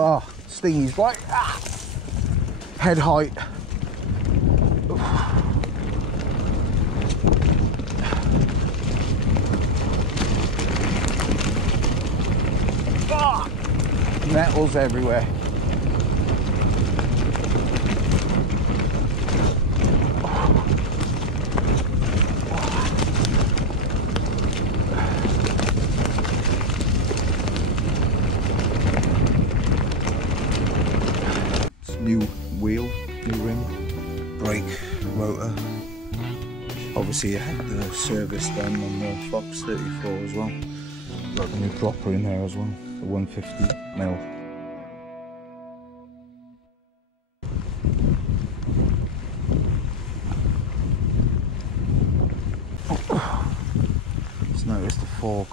Oh, stingy's right. Head height. Oh, metals everywhere. New wheel, new ring, brake, rotor. Obviously I had the service done on the Fox 34 as well. Got the new dropper in there as well, the 150mm. Just noticed the fork.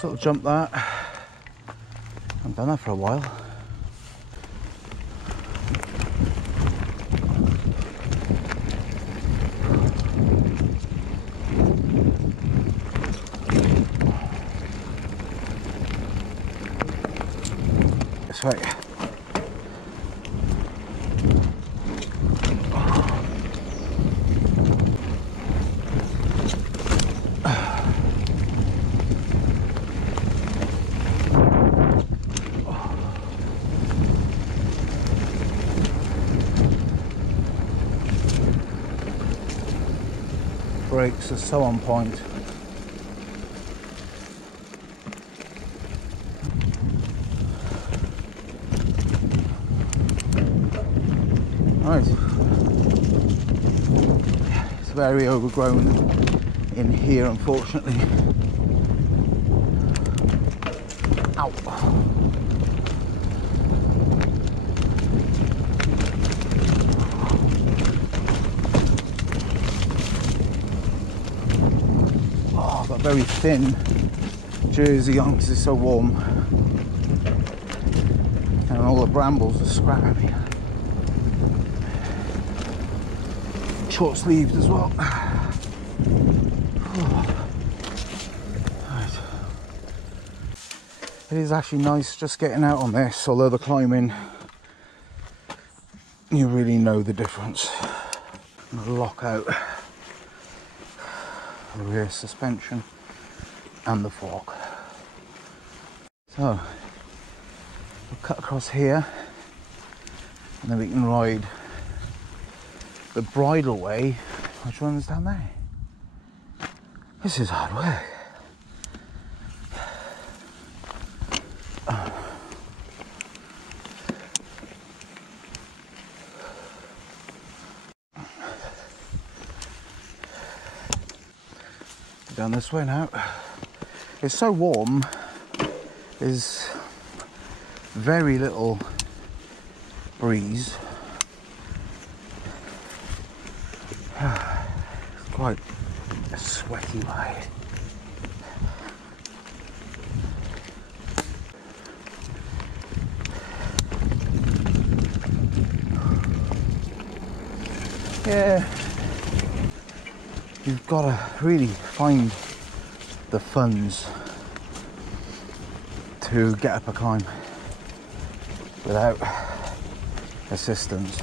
Sort of jump that. I haven't done that for a while. This way. Brakes are so on point. Right. It's very overgrown in here, unfortunately. Ow. Very thin jersey on because it's so warm, and all the brambles are scrapping me. Short sleeved as well. Right. It is actually nice just getting out on this, although the climbing, you really know the difference. I'm gonna lock out the rear suspension and the fork. So we'll cut across here and then we can ride the bridle way, which runs down there. This is hard work. Down this way now. It's so warm, there's very little breeze. It's quite a sweaty ride. Yeah, you've got to really find the funds to get up a climb without assistance.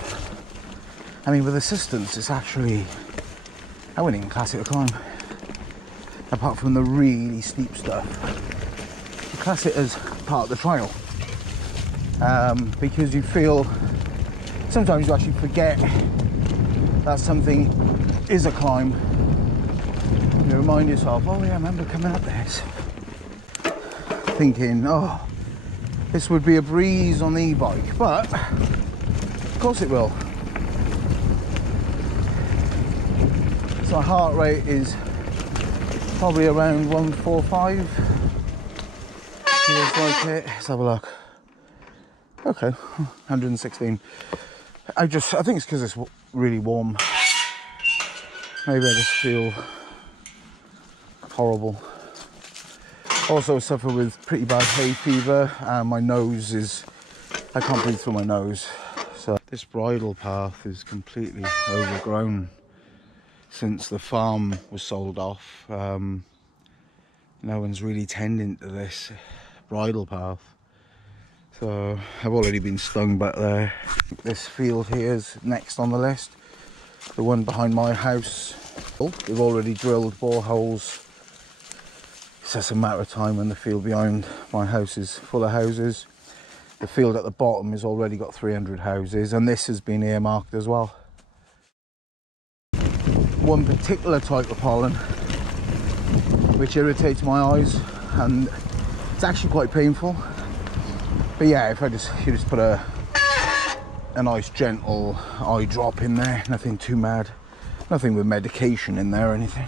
I mean, with assistance, it's actually, I wouldn't even class it a climb, apart from the really steep stuff. You class it as part of the trial, because you feel, sometimes you actually forget that something is a climb. You remind yourself, oh yeah, I remember coming up this, thinking, oh, this would be a breeze on the e-bike, but of course it will. So my heart rate is probably around 145. Feels like it. Let's have a look. Okay, 116. I think it's because it's really warm. Maybe I just feel horrible. Also suffer with pretty bad hay fever, and my nose is, I can't breathe through my nose. So this bridle path is completely overgrown since the farm was sold off. No one's really tending to this bridle path. So I've already been stung back there. This field here is next on the list. The one behind my house. They've already drilled boreholes. It's just a matter of time when the field behind my house is full of houses. The field at the bottom has already got 300 houses, and this has been earmarked as well. One particular type of pollen which irritates my eyes, and it's actually quite painful. But yeah, if you just put a nice gentle eye drop in there, nothing too mad, nothing with medication in there or anything.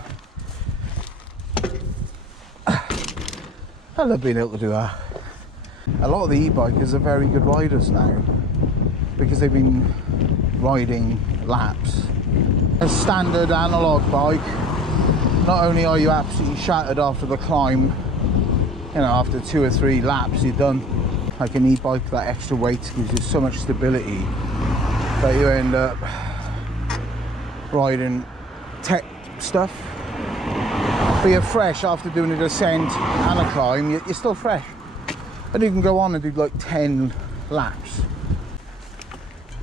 I love being able to do that. A lot of the e-bikers are very good riders now because they've been riding laps. A standard analog bike, not only are you absolutely shattered after the climb, you know, after 2 or 3 laps you're done. Like an e-bike, that extra weight gives you so much stability that you end up riding tech stuff. But you're fresh after doing a descent and a climb, you're still fresh. And you can go on and do like 10 laps.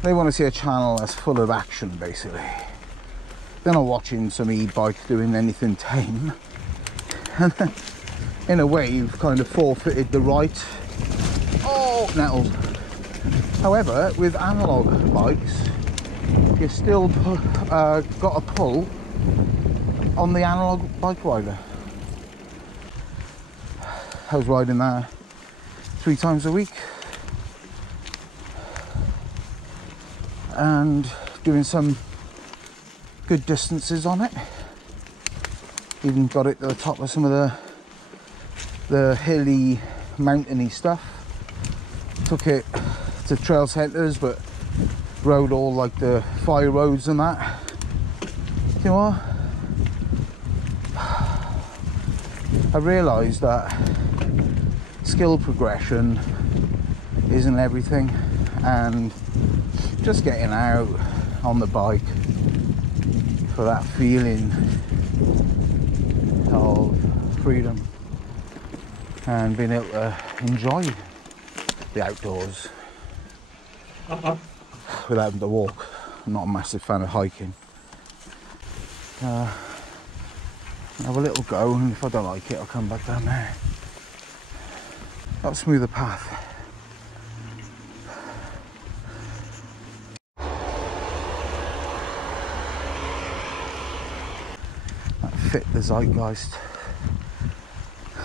They want to see a channel that's full of action, basically. They're not watching some e-bike doing anything tame. And in a way, you've kind of forfeited the right. Oh, nettles. However, with analog bikes, you still got a pull on the analog bike rider. I was riding that 3 times a week and doing some good distances on it. Even got it to the top of some of the hilly, mountainy stuff. Took it to trail centres, but rode all like the fire roads and that. You know what? I realised that skill progression isn't everything, and just getting out on the bike for that feeling of freedom and being able to enjoy the outdoors without having to walk. I'm not a massive fan of hiking. Have a little go, and if I don't like it I'll come back down there. Got a smoother path. That fit the zeitgeist,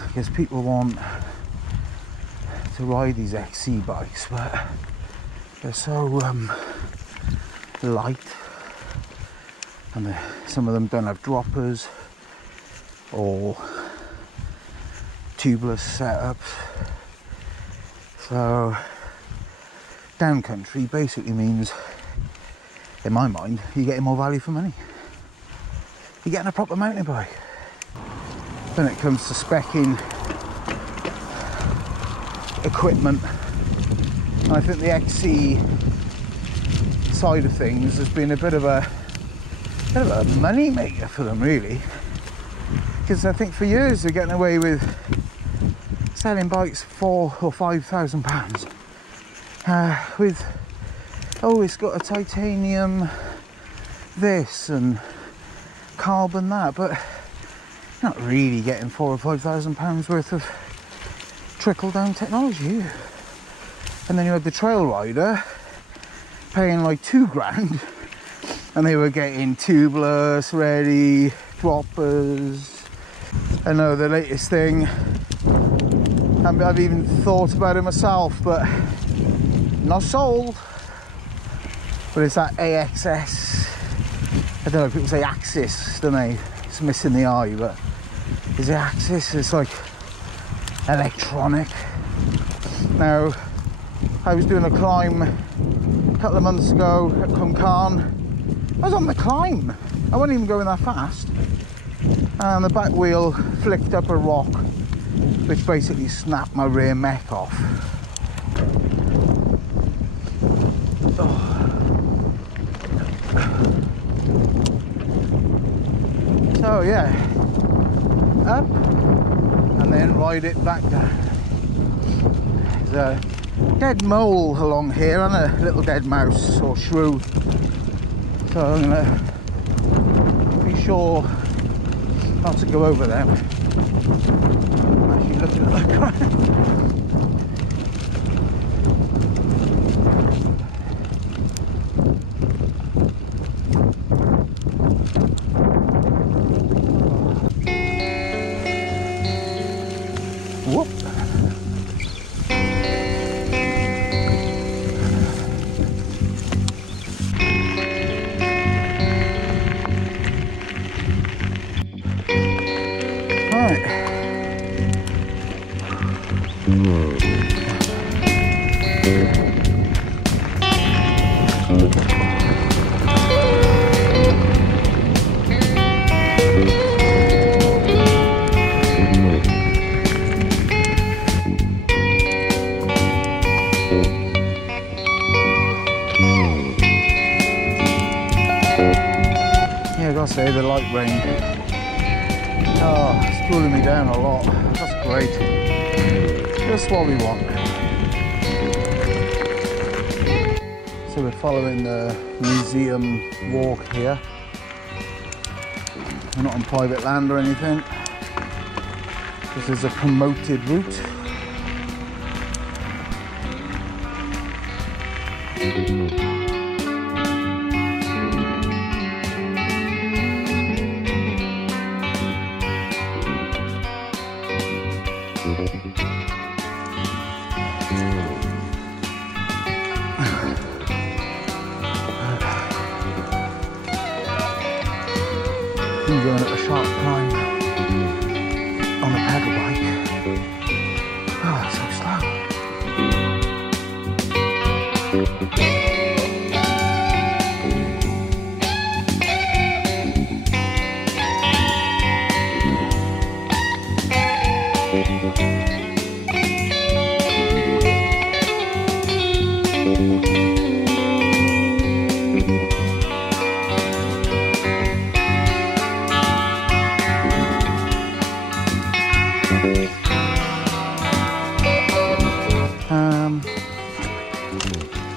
because people want to ride these XC bikes, but they're so light, and some of them don't have droppers or tubeless setups. So down country basically means, in my mind, you're getting more value for money. You're getting a proper mountain bike. When it comes to speccing equipment, and I think the XC side of things has been a bit of a money maker for them, really, because I think for years they're getting away with selling bikes for £4,000 or £5,000 with, oh, it's got a titanium this and carbon that, but you're not really getting £4,000 or £5,000 worth of trickle down technology. And then you had the trail rider paying like £2,000, and they were getting tubeless, ready, droppers. I know the latest thing, I've even thought about it myself, but not sold. But it's that AXS, I don't know, people say Axis, don't they? It's missing the I, but is it Axis? It's like electronic. Now, I was doing a climb a couple of months ago at Cwmcarn. I was on the climb. I wasn't even going that fast. and the back wheel flicked up a rock, which basically snapped my rear mech off. So yeah, up and then ride it back down. There's a dead mole along here and a little dead mouse or shrew, so I'm gonna be sure not to go over them. I'm actually looking at the ground. Whoop. I'll say the light rain. Oh, it's cooling me down a lot. That's great. Just what we want. So we're following the museum walk here. We're not on private land or anything. This is a promoted route. I'm going at a sharp climb on a pedal bike. Oh, it's so slow.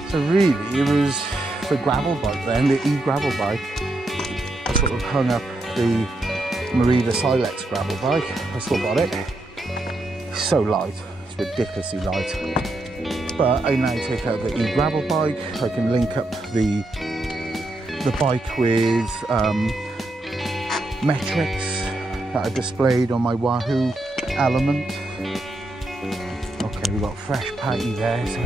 So really it was the gravel bike then, the e-gravel bike. I sort of hung up the Merida Silex gravel bike. I still got it. It's so light, it's ridiculously light. But I now take out the e-gravel bike. I can link up the bike with metrics that are displayed on my Wahoo Element. Okay, we've got fresh patty there, so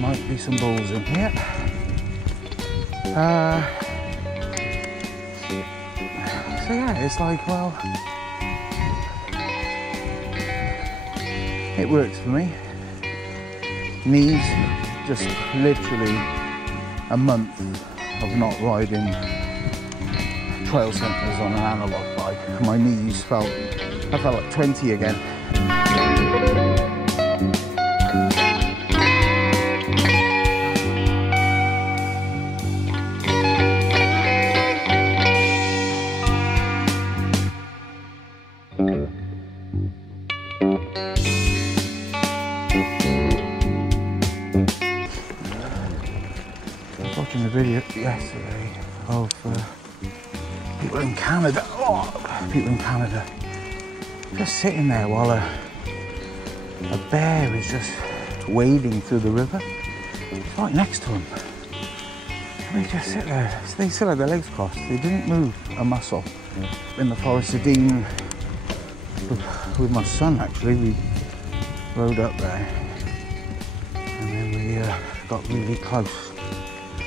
might be some balls in here. So yeah, it's like, well, it works for me. Knees, just literally a month of not riding trail centres on an analogue bike. My knees I felt like 20 again. Watching the video yesterday of people in Canada, just sitting there while a bear is just wading through the river. It's right next to them. And they just sit there. They still had their legs crossed. They didn't move a muscle. In the Forest of Dean with my son, actually, we rode up there, and then we got really close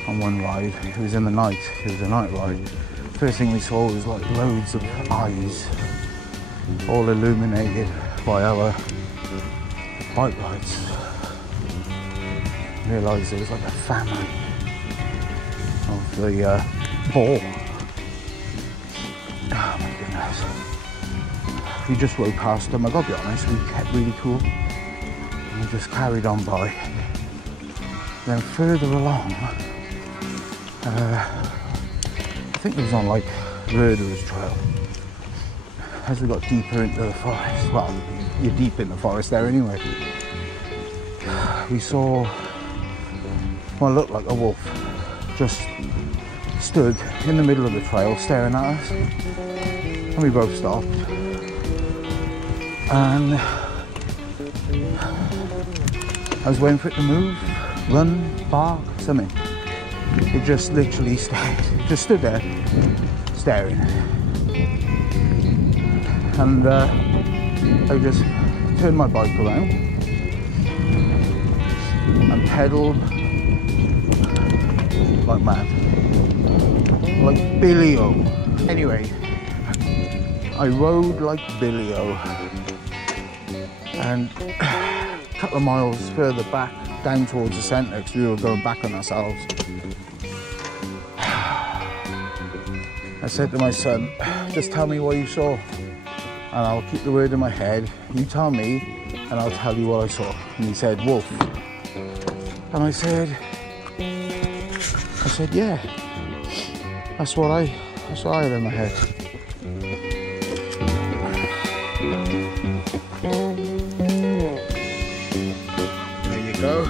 on one ride. It was in the night. It was a night ride. First thing we saw was like loads of eyes, all illuminated by our bike lights. Realised there was like a family of the boar. Oh my goodness. We just rode past them, I gotta be honest, we kept really cool. And we just carried on by. Then further along, I think it was on like Murderer's Trail. As we got deeper into the forest, well, you're deep in the forest there anyway, we saw what looked like a wolf just stood in the middle of the trail staring at us, and we both stopped, and I was waiting for it to move, run, bark, something. It just literally just stood there staring, and I just turned my bike around and pedalled like mad, like Billy-o. Anyway, I rode like Billy-o, and a couple of miles further back down towards the centre, because we were going back on ourselves, I said to my son, just tell me what you saw and I'll keep the word in my head. You tell me and I'll tell you what I saw. And he said, wolf. And I said, yeah, that's what I had in my head. There you go.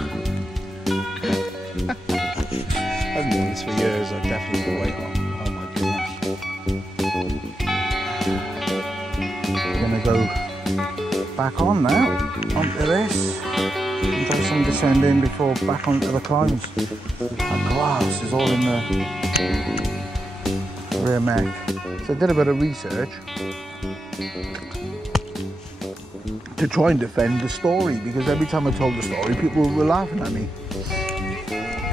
I've known this for years, I've definitely been waiting on. Oh my goodness. I'm gonna go back on now, onto this. And do some descending before back onto the climbs. That glass is all in the rear mech. So I did a bit of research to try and defend the story, because every time I told the story people were laughing at me.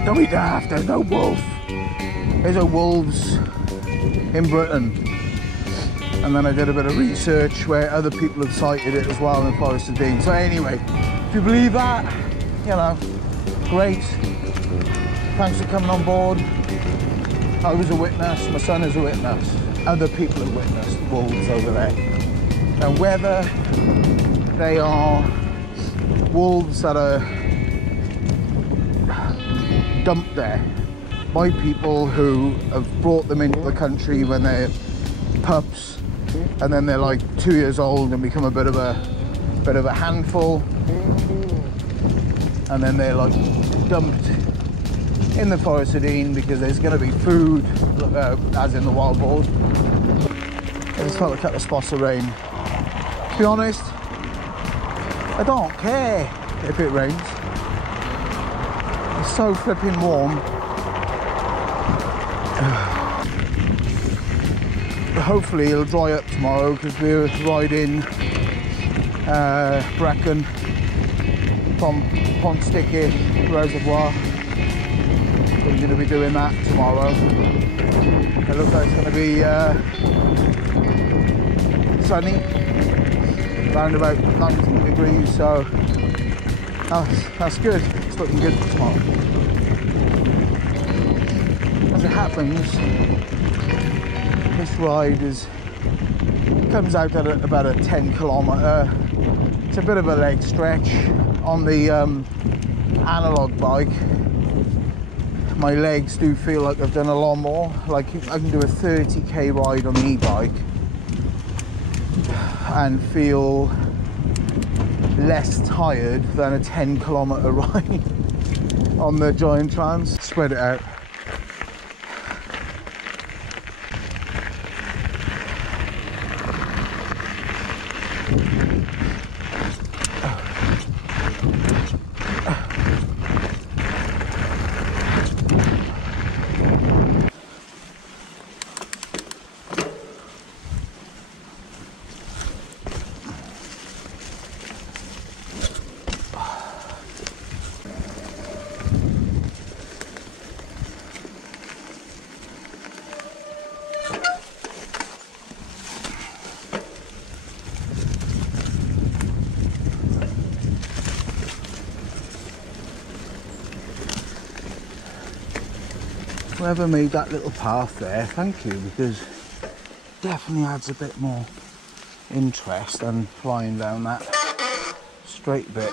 Don't be daft, there's no wolf. There's no wolves in Britain. And then I did a bit of research where other people had cited it as well in Forest of Dean. So anyway, if you believe that, you know, great. Thanks for coming on board. I was a witness, my son is a witness. Other people have witnessed wolves over there. Now whether they are wolves that are dumped there by people who have brought them into the country when they're pups, and then they're like 2 years old and become a bit of a handful, and then they're like dumped in the Forest of Dean because there's going to be food, as in the wild boars. I just felt a couple of spots of rain. To be honest, I don't care if it rains. It's so flipping warm. Hopefully it'll dry up tomorrow, because we're riding Brecon from Pontsticky Reservoir. We're going to be doing that tomorrow. It looks like it's going to be sunny, around about 19 degrees, so that's good. It's looking good for tomorrow. As it happens, this ride comes out at about a 10 kilometre. It's a bit of a leg stretch on the analog bike. My legs do feel like I've done a lot more. Like I can do a 30k ride on the e-bike and feel less tired than a 10 kilometre ride on the Giant Trans. Spread it out. Whoever made that little path there, thank you, because definitely adds a bit more interest than flying down that straight bit.